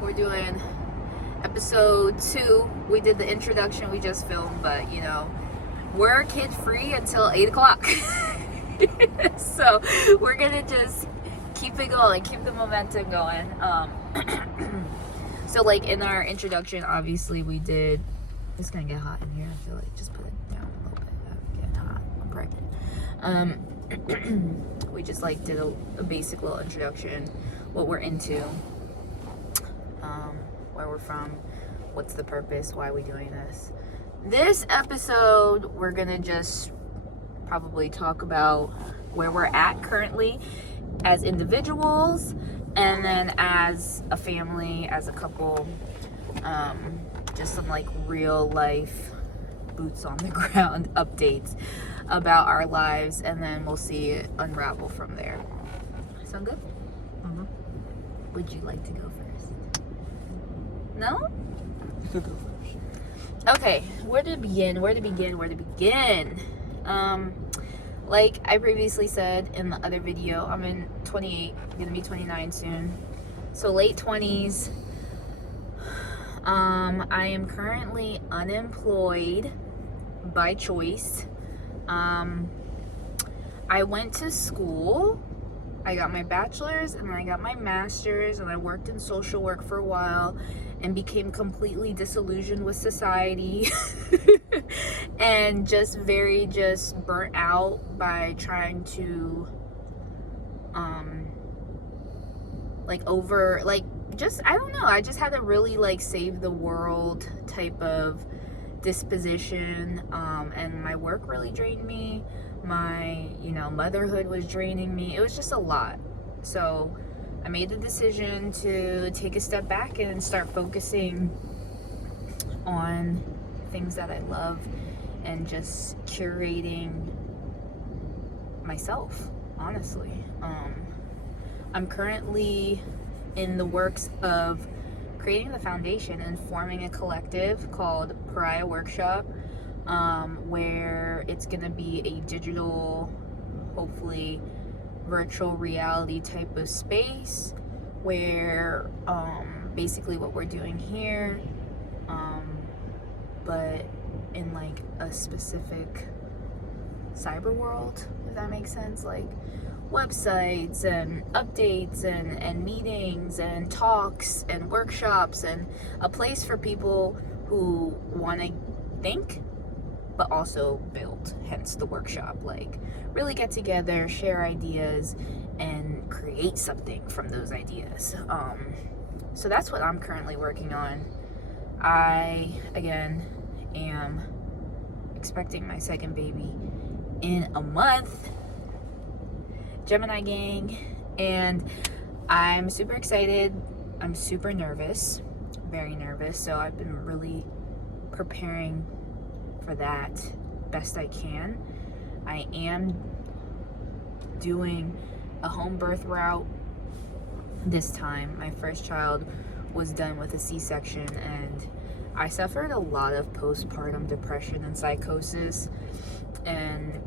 We're doing episode 2. We did the introduction we just filmed, but you know, we're kid free until 8 o'clock. So we're gonna just keep it going, keep the momentum going. So like in our introduction, obviously we did, it's gonna get hot in here, I feel like, just put it down a little bit. I'm getting hot, I'm pregnant. We just like did a basic little introduction, what we're into, where we're from, what's the purpose, why are we doing this. This episode, we're gonna just probably talk about where we're at currently as individuals, and then as a family, as a couple, just some like real life boots on the ground updates about our lives, and then we'll see it unravel from there. Sound good? Mm-hmm. Would you like to go first? No? You could go first. Okay, where to begin? Like I previously said in the other video, I'm in 28, I'm gonna be 29 soon. So late 20s. I am currently unemployed by choice. I went to school. I got my bachelor's and I got my master's, and I worked in social work for a while and became completely disillusioned with society and just burnt out by trying to I don't know, I just had a really like save the world type of disposition, and my work really drained me. My, motherhood was draining me. It was just a lot. So I made the decision to take a step back and start focusing on things that I love and just curating myself, honestly. I'm currently in the works of creating the foundation and forming a collective called Pariah Workshop, where it's gonna be a digital, hopefully virtual reality type of space where basically what we're doing here, but in like a specific cyber world, if that makes sense, like websites and updates and meetings and talks and workshops, and a place for people who want to think but also build, hence the workshop. Like really get together, share ideas, and create something from those ideas. So that's what I'm currently working on. I again am expecting my second baby in a month, Gemini gang, and I'm super excited. I'm super nervous, very nervous, so I've been really preparing for that best I can. I am doing a home birth route this time. My first child was done with a C-section, and I suffered a lot of postpartum depression and psychosis, and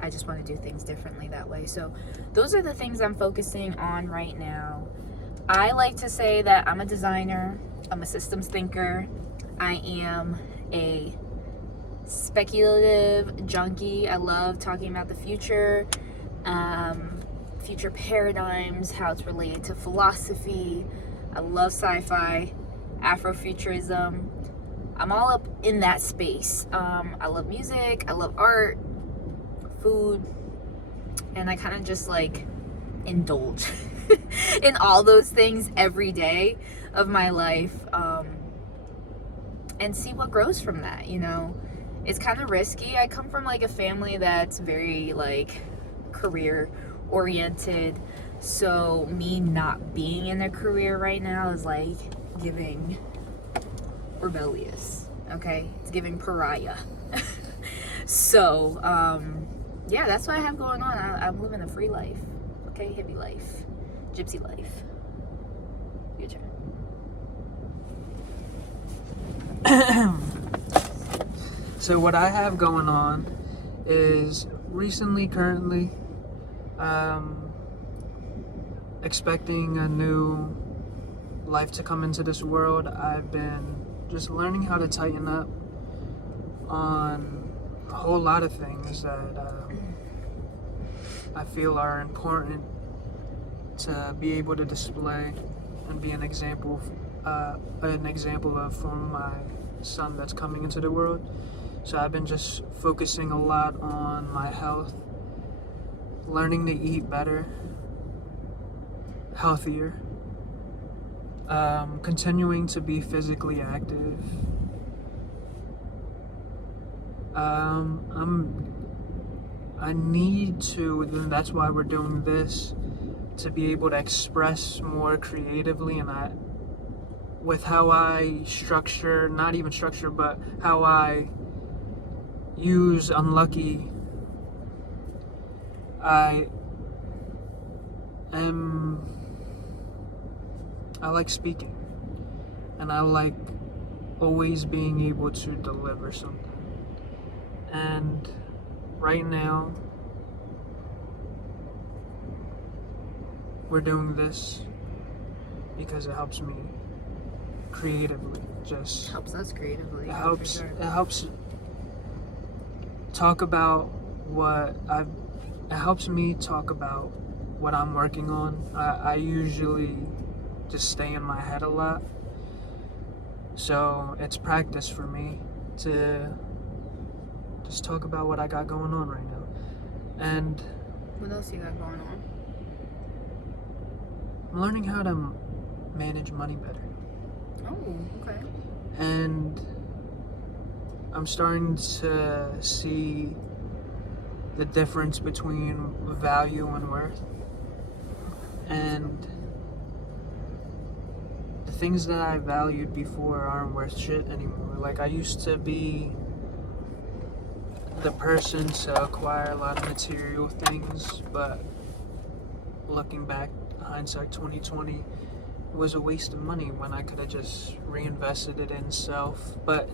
I just want to do things differently that way. So those are the things I'm focusing on right now. I like to say that I'm a designer, I'm a systems thinker, I am a speculative junkie. I love talking about the future, future paradigms, how it's related to philosophy. I love sci-fi, Afrofuturism. I'm all up in that space. I love music, I love art, food, and I kind of just like indulge in all those things every day of my life, and see what grows from that. It's kind of risky. I come from like a family that's very like career oriented, so me not being in a career right now is like giving rebellious, okay? It's giving pariah. So yeah, that's what I have going on. I'm living a free life, okay? Hippie life, gypsy life. Your turn. So what I have going on is currently expecting a new life to come into this world, I've been just learning how to tighten up on a whole lot of things that I feel are important to be able to display and be an example of for my son that's coming into the world. So I've been just focusing a lot on my health, learning to eat better, healthier, continuing to be physically active. I need to, and that's why we're doing this, to be able to express more creatively, and with how I structure, not even structure, but how I use unlucky. I like speaking, and I like always being able to deliver something. And right now, we're doing this because it helps me creatively. Just helps us creatively. It helps. For sure. It helps talk about what I've. It helps me talk about what I'm working on. I usually just stay in my head a lot, so it's practice for me to just talk about what I got going on right now. And what else you got going on? I'm learning how to manage money better. Oh, okay. And I'm starting to see the difference between value and worth. And the things that I valued before aren't worth shit anymore. Like, I used to be the person to acquire a lot of material things, but looking back, hindsight 2020, was a waste of money when I could have just reinvested it in self. But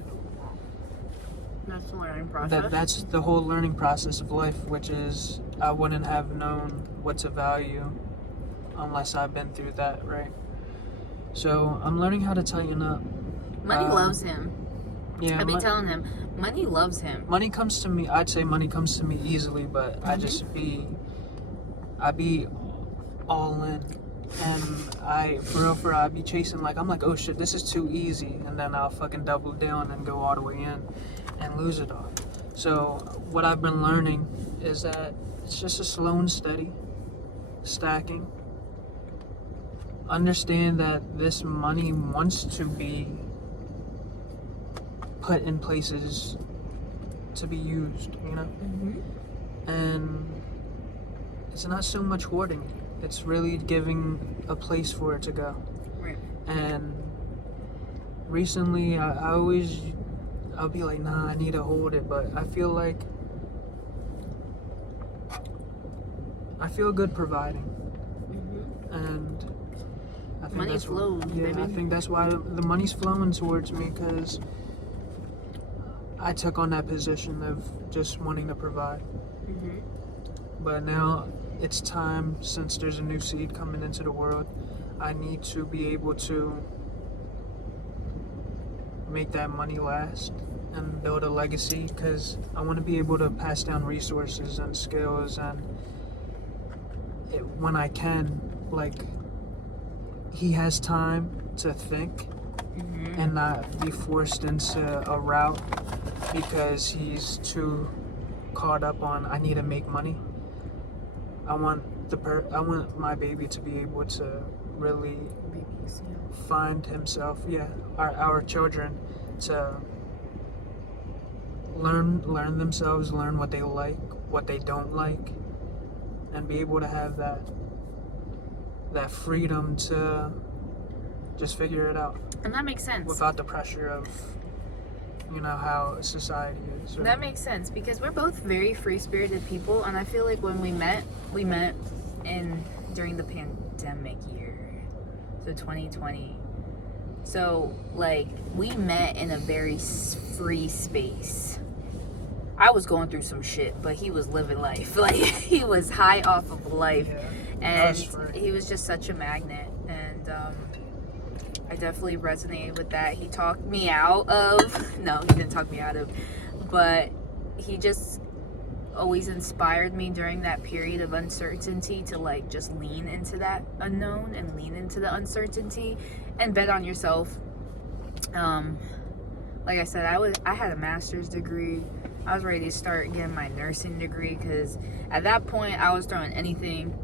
that's the learning process. That's the whole learning process of life, which is I wouldn't have known what to value unless I've been through that, right? So I'm learning how to tighten up. Money loves him. Yeah, I be telling him, money loves him. Money comes to me. I'd say money comes to me easily, but I be all in, and I be chasing, like, I'm like, oh shit, this is too easy, and then I'll fucking double down and go all the way in and lose it all. So what I've been learning is that it's just a slow and steady stacking. Understand that this money wants to be put in places to be used, you know? Mm-hmm. And it's not so much hoarding. It's really giving a place for it to go. Right. And recently, I'll be like, nah, I need to hold it. But I feel good providing. Mm-hmm. And I think money flows, baby. I think that's why the money's flowing towards me, because I took on that position of just wanting to provide. Mm-hmm. But now it's time, since there's a new seed coming into the world, I need to be able to make that money last and build a legacy, because I want to be able to pass down resources and skills, and when I can, like, he has time to think and not be forced into a route because he's too caught up on, I need to make money. I want my baby to be able to really find himself. Yeah, our children to learn themselves, learn what they like, what they don't like, and be able to have that freedom to just figure it out. And that makes sense. Without the pressure of, how society is. Right? That makes sense, because we're both very free-spirited people, and I feel like when we met during the pandemic year, so 2020. So, like, we met in a very free space. I was going through some shit, but he was living life. Like, he was high off of life. Yeah. And he was just such a magnet. And I definitely resonated with that. He talked me out of, no, he didn't talk me out of, but he just always inspired me during that period of uncertainty to like just lean into that unknown and lean into the uncertainty and bet on yourself. Like I said, I had a master's degree. I was ready to start getting my nursing degree because at that point I was throwing anything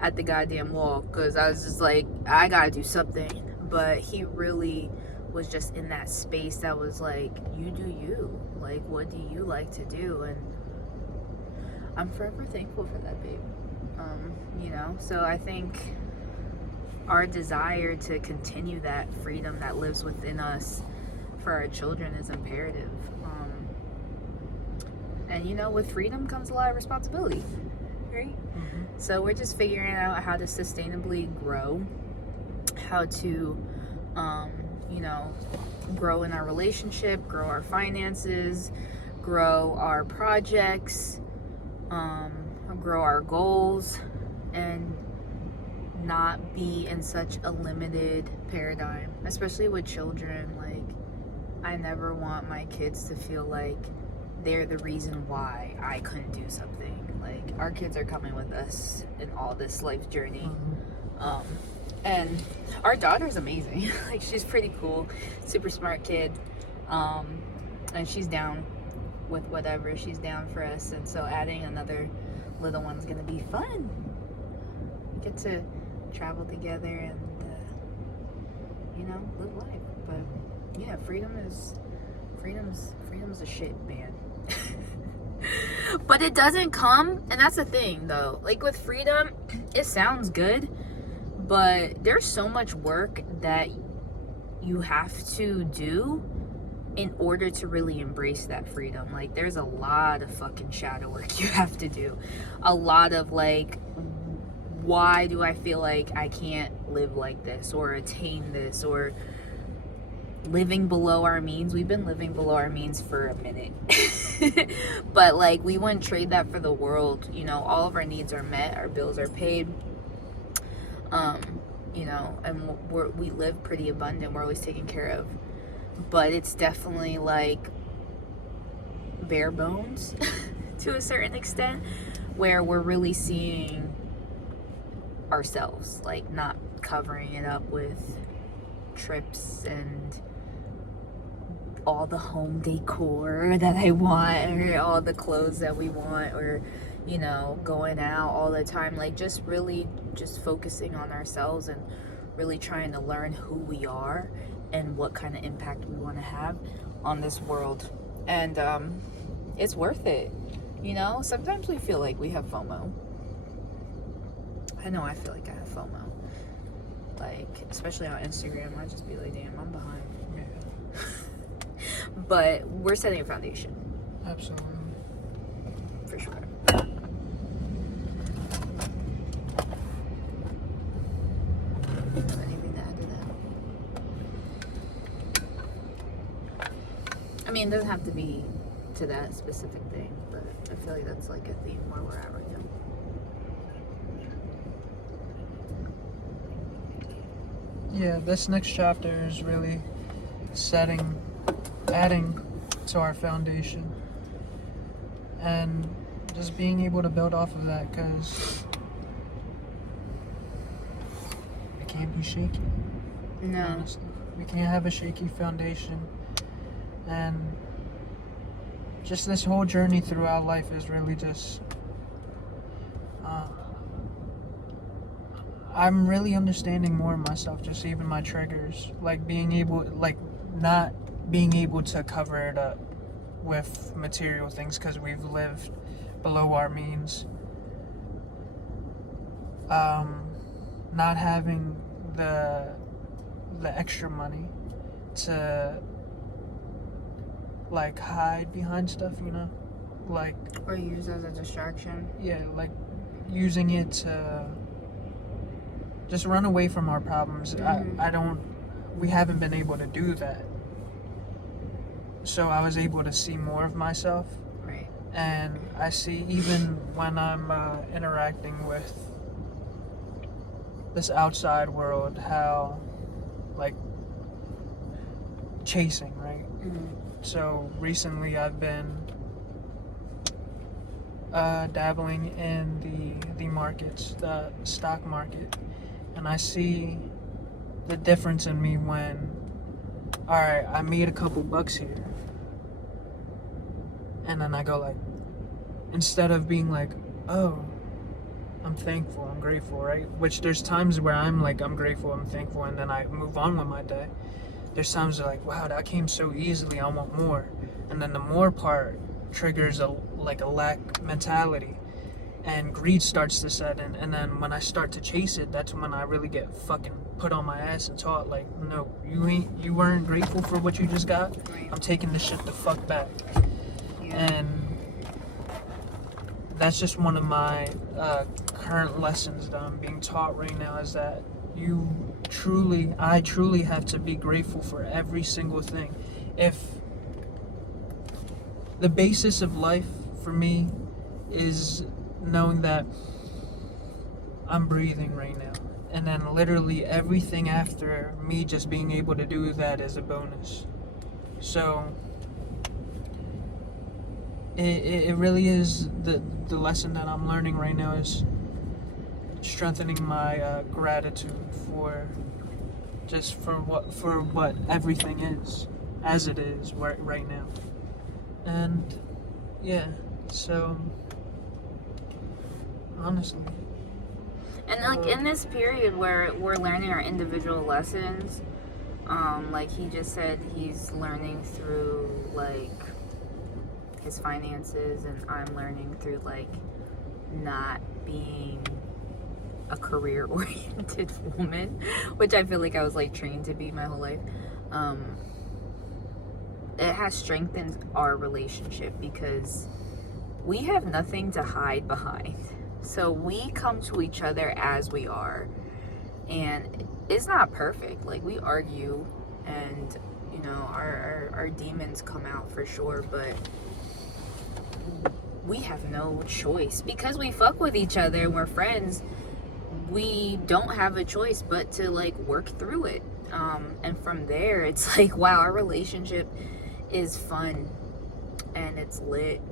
at the goddamn wall because I was just like, I gotta do something. But he really was just in that space that was like, you do you. Like, what do you like to do? And I'm forever thankful for that, babe. You know, so I think our desire to continue that freedom that lives within us for our children is imperative. And you know, with freedom comes a lot of responsibility, right? Mm-hmm. So we're just figuring out how to sustainably grow, how to, you know, grow in our relationship, grow our finances, grow our projects, grow our goals, and not be in such a limited paradigm, especially with children. Like, I never want my kids to feel like they're the reason why I couldn't do something. Like, our kids are coming with us in all this life journey. And our daughter's amazing. Like, she's pretty cool, super smart kid, and she's down with whatever. She's down for us, and so adding another little one's gonna be fun. We get to travel together and you know, live life. But yeah, freedom's the shit, man. But it doesn't come, and that's the thing though, like with freedom, it sounds good, but there's so much work that you have to do in order to really embrace that freedom. Like, there's a lot of fucking shadow work you have to do. A lot of like, why do I feel like I can't live like this or attain this, or living below our means. We've been living below our means for a minute. But like, we wouldn't trade that for the world. You know, all of our needs are met, our bills are paid. You know, and we live pretty abundant. We're always taken care of. But it's definitely like bare bones to a certain extent, where we're really seeing ourselves, like not covering it up with trips and all the home decor that I want, or all the clothes that we want, or you know, going out all the time. Like, just really just focusing on ourselves and really trying to learn who we are and what kind of impact we want to have on this world. And it's worth it. You know, sometimes we feel like we have FOMO. I know I feel like I have FOMO. Like, especially on Instagram, I just be like, damn, I'm behind. Yeah. But we're setting a foundation. Absolutely. For sure. Anything to add to that? I mean, it doesn't have to be to that specific thing, but I feel like that's like a theme where we're at right now. Yeah, this next chapter is really adding to our foundation, and just being able to build off of that, because it can't be shaky. No. Honestly, we can't have a shaky foundation, and just this whole journey throughout life is really just I'm really understanding more of myself, just even my triggers, like not being able to cover it up with material things because we've lived below our means. Not having the extra money to like hide behind stuff, you know, like, Or use as a distraction. yeah, like using it to just run away from our problems. We haven't been able to do that. So I was able to see more of myself. Right. And I see, even when I'm interacting with this outside world, how like chasing, right? Mm-hmm. So recently I've been dabbling in the markets, the stock market, and I see the difference in me when, all right, I made a couple bucks here, and then I go like, instead of being like, oh, I'm thankful, I'm grateful, right? Which there's times where I'm like, I'm grateful, I'm thankful, and then I move on with my day. There's times where like, wow, that came so easily, I want more. And then the more part triggers a lack mentality, and greed starts to set in. And then when I start to chase it, that's when I really get fucking put on my ass and taught like, no, you weren't grateful for what you just got. Right. I'm taking this shit the fuck back. Yeah. And that's just one of my current lessons that I'm being taught right now, is that I truly have to be grateful for every single thing. If the basis of life for me is knowing that I'm breathing right now, and then literally everything after me just being able to do that is a bonus. So it really is the lesson that I'm learning right now is strengthening my gratitude for what everything is as it is right now. And yeah, so honestly, And like in this period where we're learning our individual lessons, like he just said, he's learning through like his finances, and I'm learning through like not being a career oriented woman, which I feel like I was like trained to be my whole life. It has strengthened our relationship because we have nothing to hide behind. So we come to each other as we are, and it's not perfect. Like we argue, and you know our demons come out for sure, but we have no choice because we fuck with each other and we're friends. We don't have a choice but to like work through it, and from there it's like, wow, our relationship is fun and it's lit.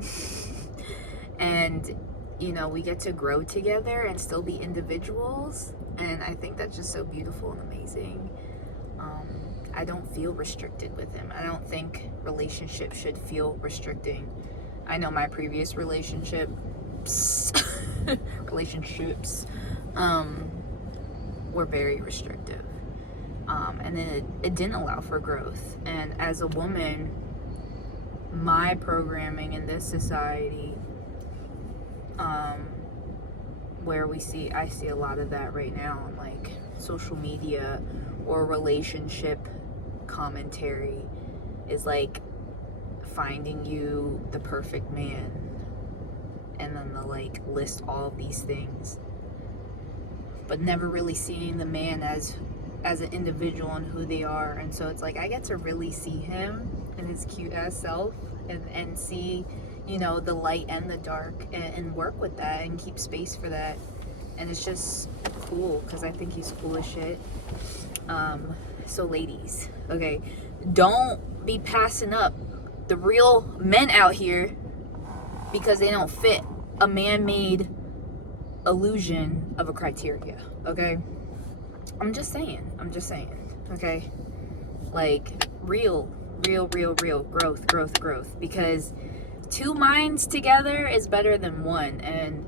And you know, we get to grow together and still be individuals, and I think that's just so beautiful and amazing. I don't feel restricted with him. I don't think relationships should feel restricting. I know my previous relationships were very restrictive, and then it didn't allow for growth. And as a woman, my programming in this society, where I see a lot of that right now on like social media or relationship commentary, is like finding you the perfect man, and then they'll like list all of these things, but never really seeing the man as an individual and who they are. And so it's like I get to really see him in his cute ass self, and see, you know, the light and the dark, and work with that and keep space for that. And it's just cool because I think he's cool as shit. So ladies, okay, don't be passing up the real men out here because they don't fit a man-made illusion of a criteria, okay? I'm just saying, okay? Like, real growth, because two minds together is better than one, and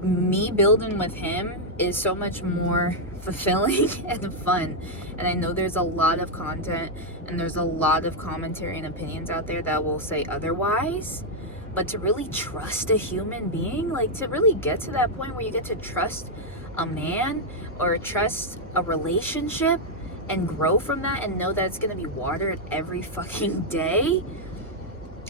me building with him is so much more fulfilling and fun. And I know there's a lot of content and there's a lot of commentary and opinions out there that will say otherwise, but to really trust a human being, like to really get to that point where you get to trust a man or trust a relationship and grow from that and know that it's gonna be watered every fucking day,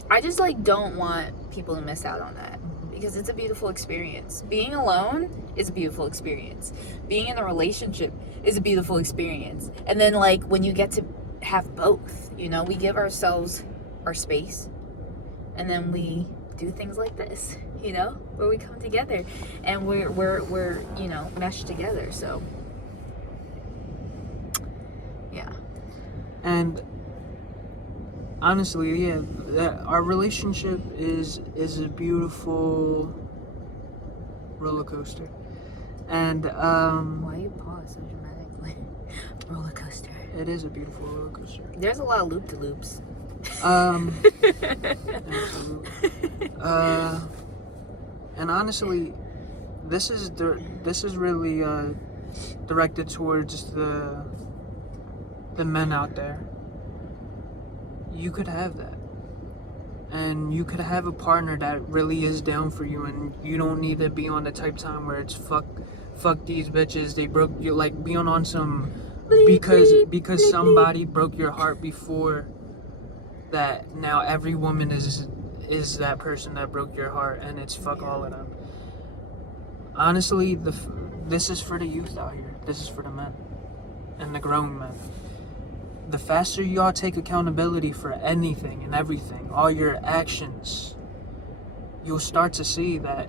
I just like don't want people to miss out on that, because it's a beautiful experience. Being alone is a beautiful experience. Being in a relationship is a beautiful experience. And then like when you get to have both, you know, we give ourselves our space, and then we do things like this, you know, where we come together and we're you know, meshed together. So Yeah. And honestly, yeah, our relationship is a beautiful roller coaster. And Why you pause so dramatically? Roller coaster. it is a beautiful roller coaster. There's a lot of loop-de-loops. Absolutely. And honestly, this is really directed towards the men out there. You could have that, and you could have a partner that really is down for you, and you don't need to be on the type time where it's fuck these bitches, they broke you, like being on some because somebody broke your heart before. That now every woman is that person that broke your heart, and it's fuck all of them. Honestly, this is for the youth out here. This is for the men and the grown men. The faster y'all take accountability for anything and everything, all your actions, you'll start to see that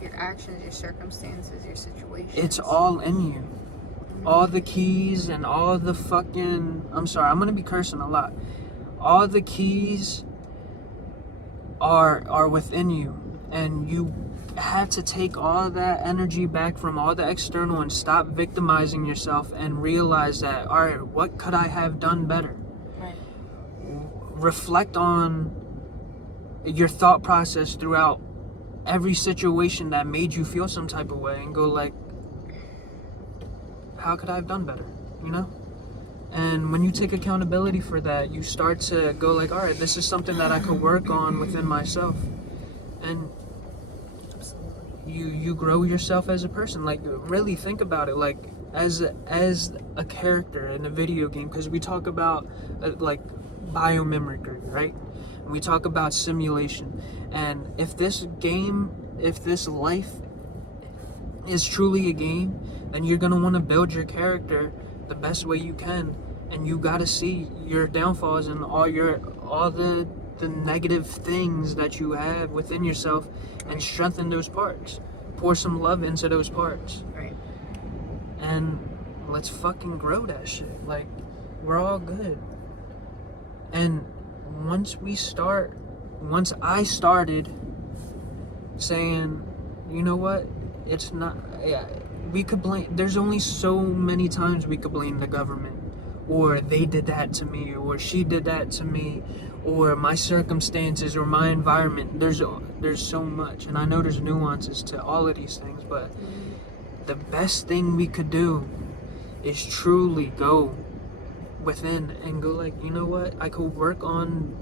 your actions, your circumstances, your situations. it's all in you. All the keys and all the fucking... I'm sorry, I'm gonna be cursing a lot. All the keys are within you, and you have to take all that energy back from all the external and stop victimizing yourself and realize that, all right, what could I have done better? Right. Reflect on your thought process throughout every situation that made you feel some type of way, and go like, how could I have done better? You know? And when you take accountability for that, you start to go like, all right, this is something that I could work on within myself. And you grow yourself as a person. Like, really think about it, like as a character in a video game, because we talk about like biomimicry, right? And we talk about simulation. And if this life is truly a game, then you're gonna want to build your character the best way you can, and you gotta see your downfalls and all the negative things that you have within yourself, and strengthen those parts. Pour some love into those parts. Right. And let's fucking grow that shit. Like, we're all good. And once I started saying, you know what, it's not, yeah, we could blame, there's only so many times we could blame the government, or they did that to me, or she did that to me, or my circumstances, or my environment. There's so much, and I know there's nuances to all of these things, but the best thing we could do is truly go within and go like, you know what, I could work on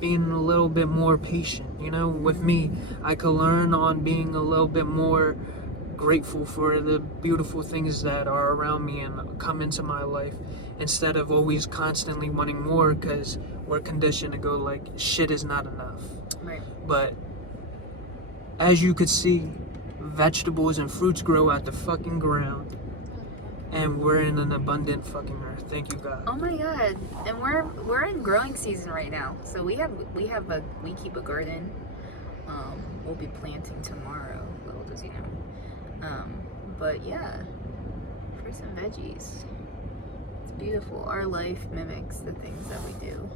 being a little bit more patient, you know, with me. I could learn on being a little bit more grateful for the beautiful things that are around me and come into my life, instead of always constantly wanting more, because we're conditioned to go like, shit is not enough. Right. But as you could see, vegetables and fruits grow out the fucking ground, and we're in an abundant fucking earth. Thank you, God. Oh my God! And we're in growing season right now, so we keep a garden. We'll be planting tomorrow. Little does he know. But yeah, fruits and veggies. It's beautiful. Our life mimics the things that we do.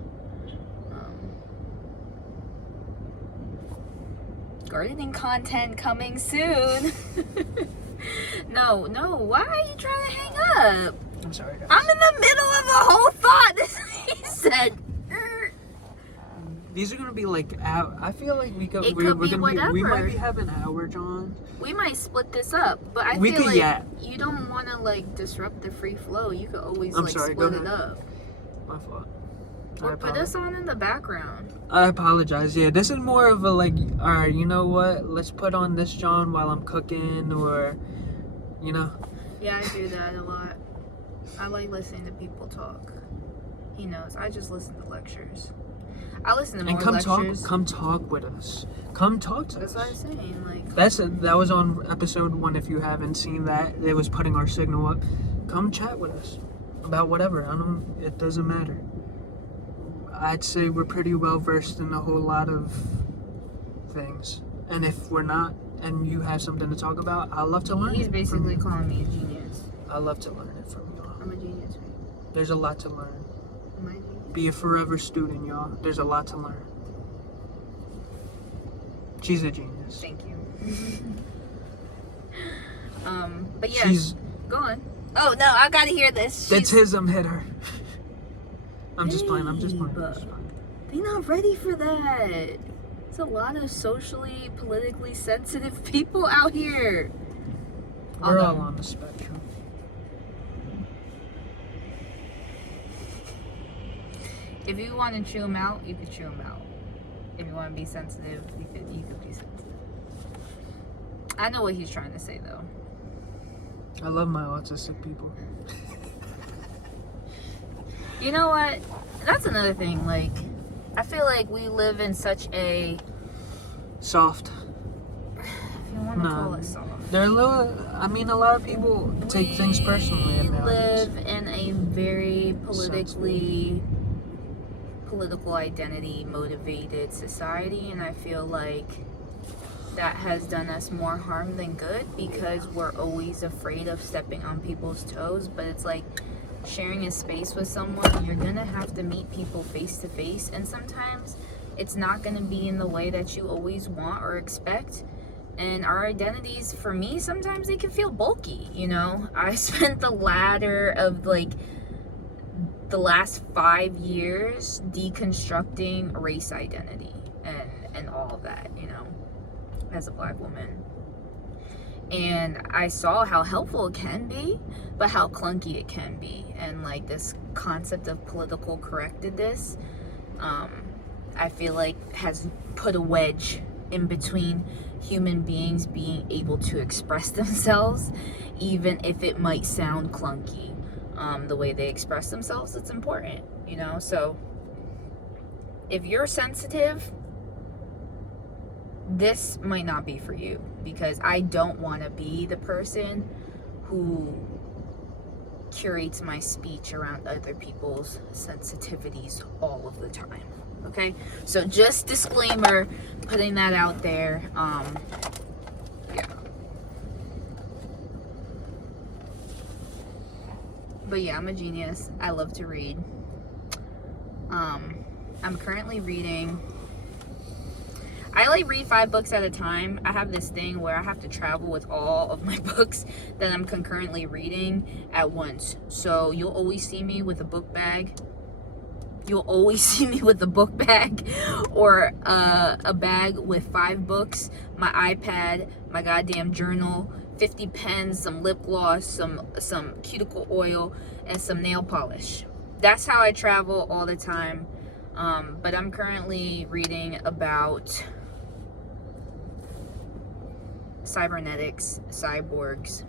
Gardening content coming soon. No, why are you trying to hang up? I'm sorry, guys. I'm in the middle of a whole thought. He said. These are gonna be like, I feel like we could. It We whatever. might be having an hour, John. We might split this up, but I We feel could, like yeah. you don't want to like disrupt the free flow. You could always I'm like sorry, go split it ahead. up. My fault. Or put us on in the background. I apologize. Yeah, this is more of a like, all right, you know what? Let's put on this John while I'm cooking, or, you know. Yeah, I do that a lot. I like listening to people talk. He knows. I just listen to lectures. I listen to more lectures. Come talk with us. Come talk to us. That's what I'm saying. Like, That was on episode 1. If you haven't seen that, it was putting our signal up. Come chat with us about whatever. It doesn't matter. I'd say we're pretty well versed in a whole lot of things. And if we're not, and you have something to talk about, I'd love to learn. he's basically calling me a genius. I'd love to learn it from y'all. I'm a genius, right? There's a lot to learn. Am I a genius? Be a forever student, y'all. There's a lot to learn. She's a genius. Thank you. But yeah, go on. Oh no, I gotta hear this. The tism hit her. I'm just playing. They're not ready for that. It's a lot of socially, politically sensitive people out here. We're all on the spectrum. If you want to chew them out, you could chew them out. If you want to be sensitive, you could be sensitive. I know what he's trying to say, though. I love my autistic people. You know what? That's another thing. Like, I feel like we live in such a soft. If you want to call it soft. They're a little. I mean, a lot of people take things personally. We live in a very political identity motivated society, and I feel like that has done us more harm than good because we're always afraid of stepping on people's toes. But it's like sharing a space with someone, you're gonna have to meet people face to face, and sometimes it's not gonna be in the way that you always want or expect. And our identities, for me, sometimes they can feel bulky, you know? I spent the latter of like the last 5 years deconstructing race identity and all of that, you know, as a Black woman. And I saw how helpful it can be, but how clunky it can be. And like this concept of political correctness, I feel like has put a wedge in between human beings being able to express themselves, even if it might sound clunky. The way they express themselves, it's important, you know? So if you're sensitive, this might not be for you, because I don't want to be the person who curates my speech around other people's sensitivities all of the time. Okay, so just disclaimer, putting that out there. Yeah. But yeah, I'm a genius. I love to read. I'm currently reading. I like read 5 books at a time. I have this thing where I have to travel with all of my books that I'm concurrently reading at once. So you'll always see me with a book bag. You'll always see me with a book bag or a bag with 5 books, my iPad, my goddamn journal, 50 pens, some lip gloss, some cuticle oil, and some nail polish. That's how I travel all the time. But I'm currently reading about cybernetics, cyborgs,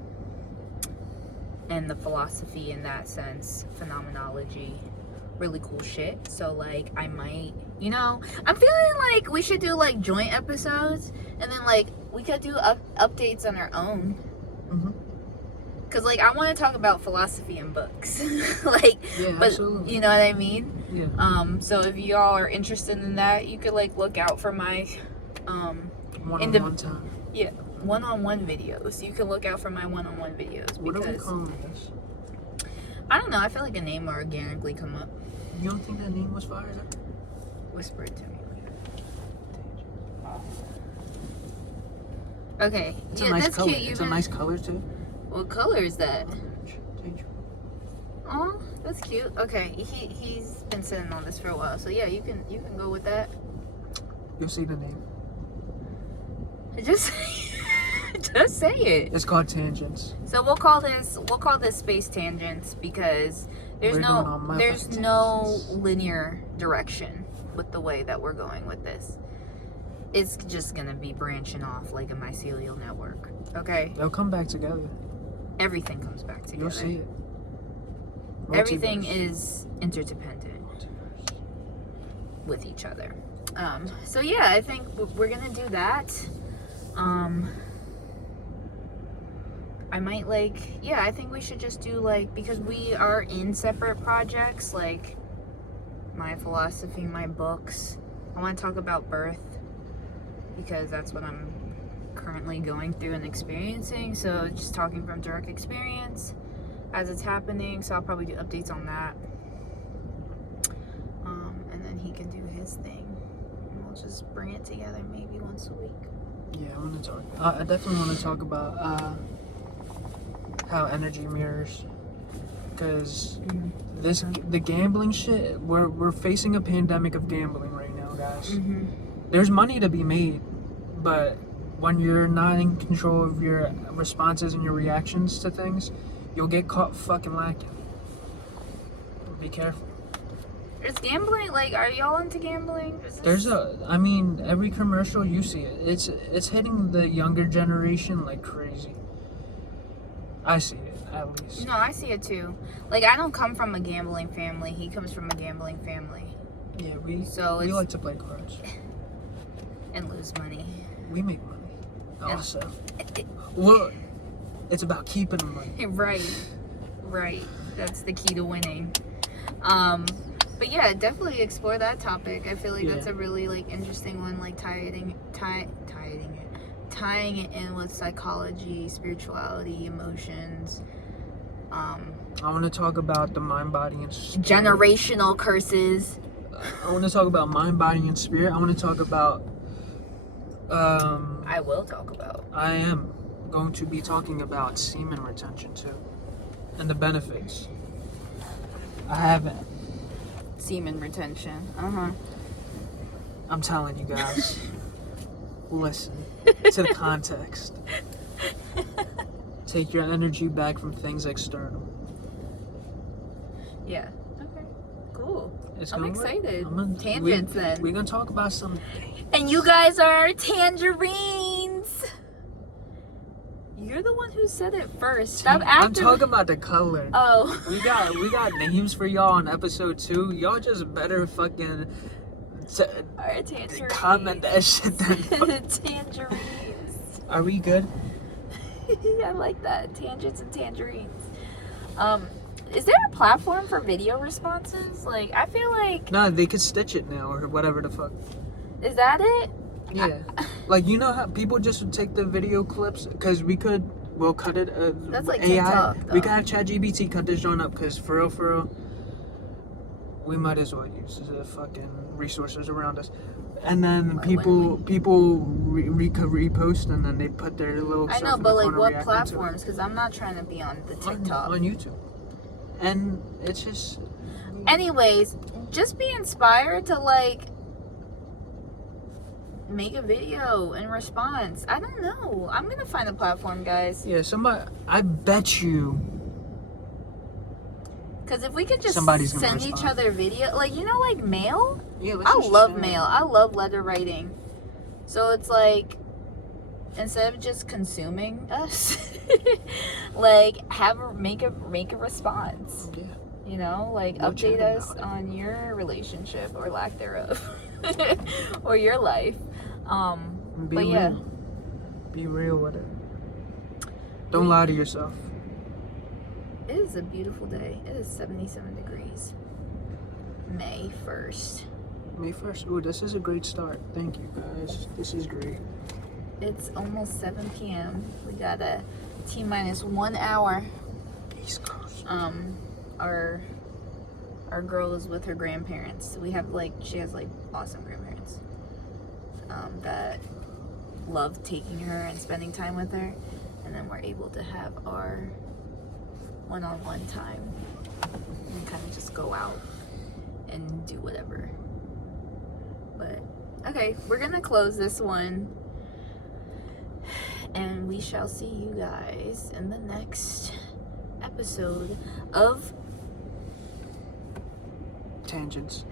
and the philosophy in that sense, phenomenology. Really cool shit. So like I might, you know, I'm feeling like we should do like joint episodes, and then like we could do updates on our own. Cause like I want to talk about philosophy in books. Like, yeah, but absolutely. you know what I mean? Yeah. So if y'all are interested in that, you could like look out for my one-on-one time. Yeah, one-on-one videos. You can look out for my one-on-one videos. What are we calling this? I don't know. I feel like a name will organically come up. You don't think that name was fire? Whisper it to me. Okay. It's yeah, a nice that's color. cute. It's a nice color too. What color is that? Oh, that's cute. Okay, he's been sitting on this for a while, so yeah, you can go with that. You'll see the name. Just say it. It's called Tangents. So we'll call this Space Tangents, because there's no linear direction with the way that we're going with this. It's just gonna be branching off like a mycelial network. Okay? They'll come back together. Everything comes back together. You'll see it. Everything is interdependent with each other. So yeah, I think we're gonna do that. I might I think we should just do because we are in separate projects, like my philosophy, my books. I want to talk about birth, because that's what I'm currently going through and experiencing. So just talking from direct experience. as it's happening, so I'll probably do updates on that. And then he can do his thing, and we'll just bring it together maybe once a week. Yeah, I want to talk. I definitely want to talk about how energy mirrors, because the gambling shit. We're facing a pandemic of gambling right now, guys. There's money to be made, but when you're not in control of your responses and your reactions to things, you'll get caught fucking lacking. Be careful. Is gambling, like, are y'all into gambling? I mean, every commercial you see it. It's hitting the younger generation like crazy. I see it, at least. No, I see it too. Like, I don't come from a gambling family. He comes from a gambling family. Yeah, we it's, like to play cards. And lose money. We make money. Also. Well, it's about keeping the money. Right. That's the key to winning. But yeah, definitely explore that topic. I feel like that's a really like interesting one, like tying it in with psychology, spirituality, emotions. I want to talk about the mind, body, and spirit. Generational curses. I want to talk about mind, body, and spirit. I want to talk about. I will talk about. I am going to be talking about semen retention too, and the benefits. I haven't. Semen retention. I'm telling you guys. Listen to the context. Take your energy back from things external. Yeah. Okay. Cool. I'm excited. Tangents then. We're gonna talk about some. And you guys are tangerines. You're the one who said it first. Stop acting. I'm talking about the color. Oh. We got names for y'all on episode 2. Y'all just better fucking comment that shit. Tangerines. Are we good? I like that. Tangents and tangerines. Is there a platform for video responses? Like, I feel like... No, they could stitch it now or whatever the fuck. Is that it? Yeah. Like, you know how people just would take the video clips? Because we'll cut it. That's like AI. TikTok, though. We could have ChatGPT cut this joint up because for real, we might as well use the fucking resources around us. And then people repost and then they put their little I stuff know, in but the like corner what reacting platforms? Because I'm not trying to be on the TikTok. on YouTube. And it's just... Anyways, just be inspired to like make a video in response. I don't know. I'm gonna find a platform, guys. Yeah, I bet you. Because if we could just Somebody's gonna send each other video, like, you know, like mail. Yeah, I love mail. I love letter writing. So it's like, instead of just consuming us, like make a response. Yeah. You know, like update us on your relationship or lack thereof, or your life. Be but real. yeah, be real with it. Don't lie to yourself. it is a beautiful day. It is 77 degrees. May 1st. May 1st. Ooh, this is a great start. Thank you, guys. This is great. It's almost 7 p.m. We got a T-minus 1 hour. East Coast. Our girl is with her grandparents. She has like awesome grandparents that love taking her and spending time with her, and then we're able to have our one-on-one time and kind of just go out and do whatever. But okay, we're gonna close this one, and we shall see you guys in the next episode of Tangents.